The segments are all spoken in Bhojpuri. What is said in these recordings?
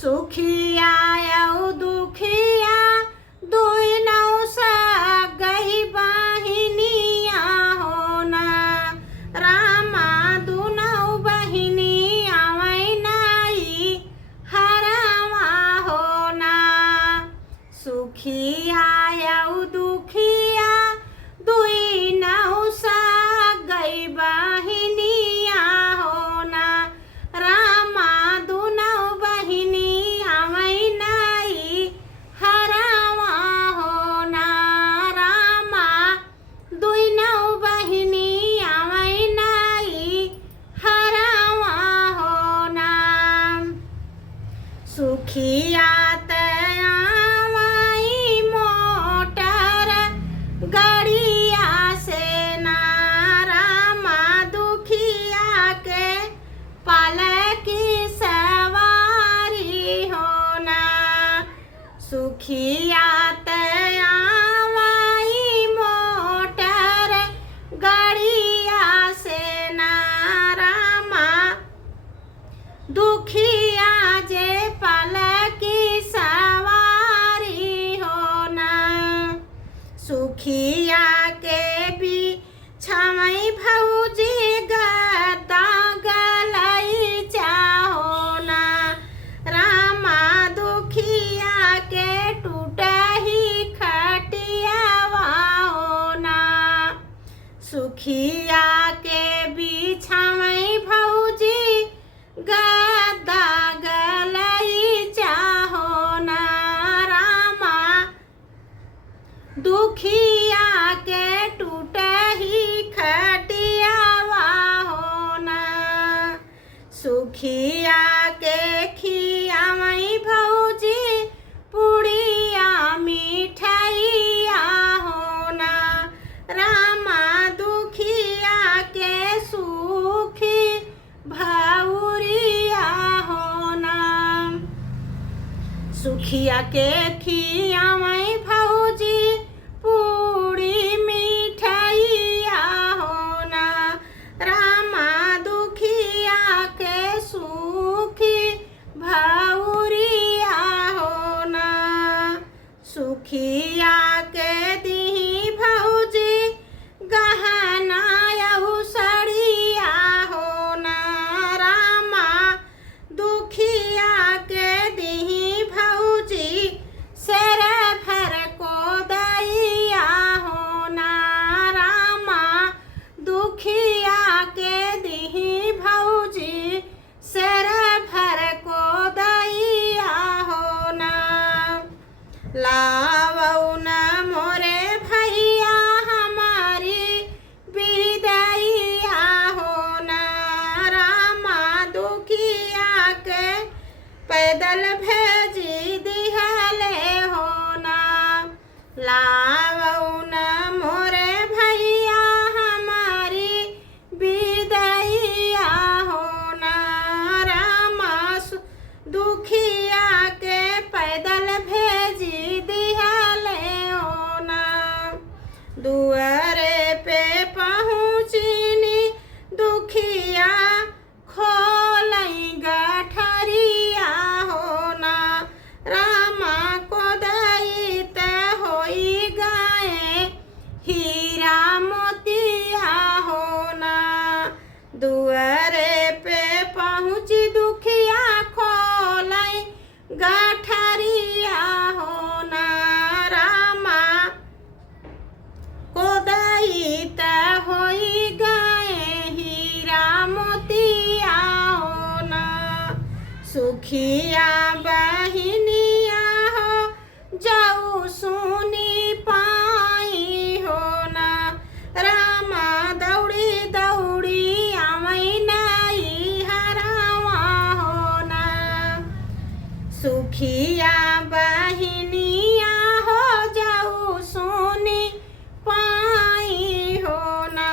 सुखिया यौ दुखिया दुई नौ गही बहिनिया होना रामा दुनौ बहिनी आवै नाई हरावा होना सुखिया यौ दुखिया दुई नौ गई बहिनिया होना रामा दुनौ बहिनी आवै नाई हरावा होना रामा दुई नौ बहिनी आवै नाई हरावा होना सुखिया तयावाई मोटर गड़िया से ना रामा दुखिया के पालकी सवारी होना सुखिया तयावाई मोटर गड़िया से ना रामा दुखिया जे पालकी सवारी होना सुखिया के भी छमई भौजी गदा गलई चाहोना रामा दुखिया के टूटही खटियावा होना सुखिया के भी छमई भौजी गदा गलई चाहोना रामा दुखिया के टूटही खटियावा होना सुखिया के खियावई भौजी पुड़िया मिठाइया होना रामा दुखिया के सुखी भौरिया होना सुखिया के खियावई भौजी पूड़ी मिठाइया होना रामा दुखिया के सुखी भौरिया होना सुखिया के दी भौजी गहना यौ सड़िया होना रामा दुखिया के दी भौजी सेर भर को दैया होना रामा दुखिया के दी भौजी सेर भर को दैया होना लावौ न मोरे भैया हमारी विदैया होना रामा दुखिया के पैदल भेजी दिहले होना लावौ न मोरे भैया हमारी विदैया होना रामा दुखिया के पैदल भेजी दिहले होना दुआरे पे पहुँचनी दुखिया खोलई गठरिया होना रामा को दैत होई गए हीरा मोतिया होना दुआरे पे पहुँची दुखिया खोलई गठरिया होना रामा को दैत होई गए हीरा मोतिया होना सुखिया बहिनिया हो जाऊ सुनी पाई होना रामा दौड़ी दौड़ी आवै नाई हरावा होना सुखिया बहिनिया हो जाऊ सुनी पाई होना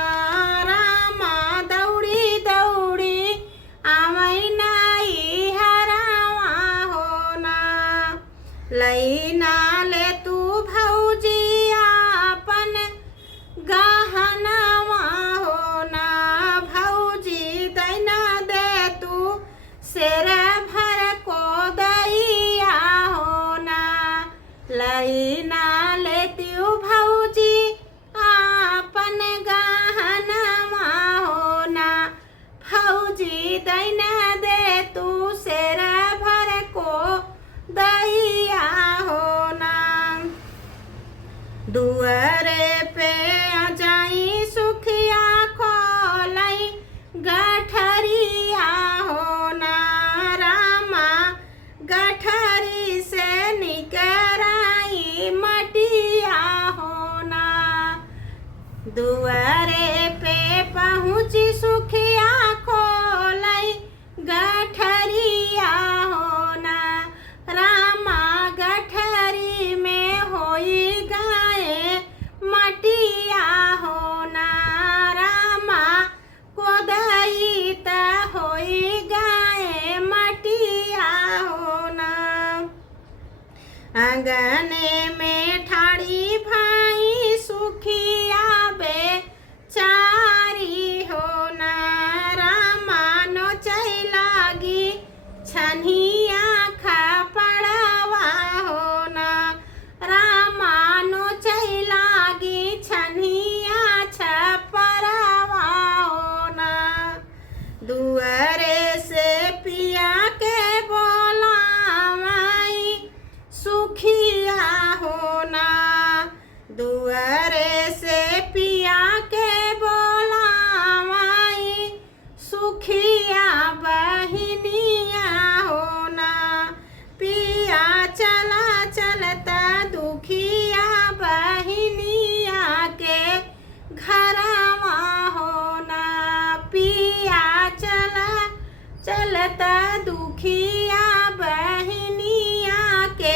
रामा दौड़ी दौड़ी आवै नाई हरावा होना लैना ले तू भौजी आपन गहनावा होना भौजी दैना दे तू सेर भर को दई दुआरे पे पहुँची सुखिया खोलई गठरिया होना रामा गठरी में होई गाए मटिया होना रामा कोदई त होई गाए मटिया होना आंगने में ठाड़ी भाई सुखिया बेचारी होना रामा नोचै लागी छनिया खपड़वा होना रामा नोचै लागी छनिया छपरवा होना दुआरे से पिया के बोलावाई सुखिया होना दुआरे से पिया के बोलावाई सुखिया बहिनिया होना पिया चला चलता दुखिया बहिनिया के घरवा होना पिया चला चलता दुखिया बहिनिया के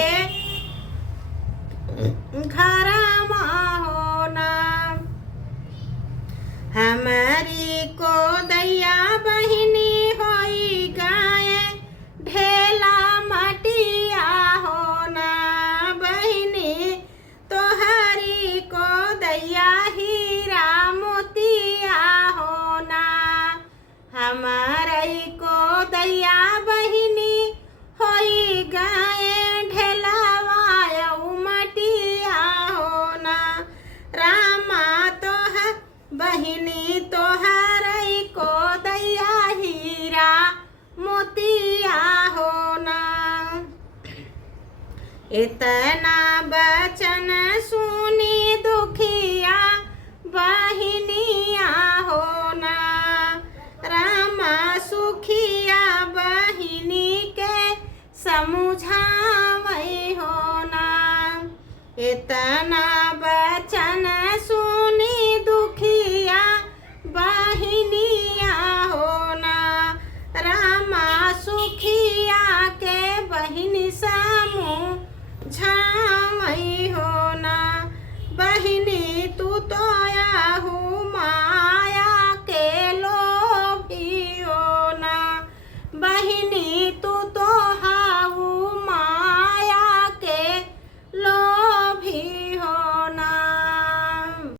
घरवा होना हमारी को दैया बहिनी होई गाए ढेला मटिया होना बहिनी तोहरी को दैया हीरा मोतिया होना हमारी को दैया बहिनी होई गाए ढेलावा मटिया होना रामा तोहर बहिनी तोहरई को दैया हीरा मोतिया होना इतना बचन सुनी दुखिया बहिनिया होना रामा सुखिया बहिनी के समझावई होना इतना बचन सुनी दुखिया बहिनिया होना रामा सुखिया के बहिनी समझावई होना बहिनी तू तो आहू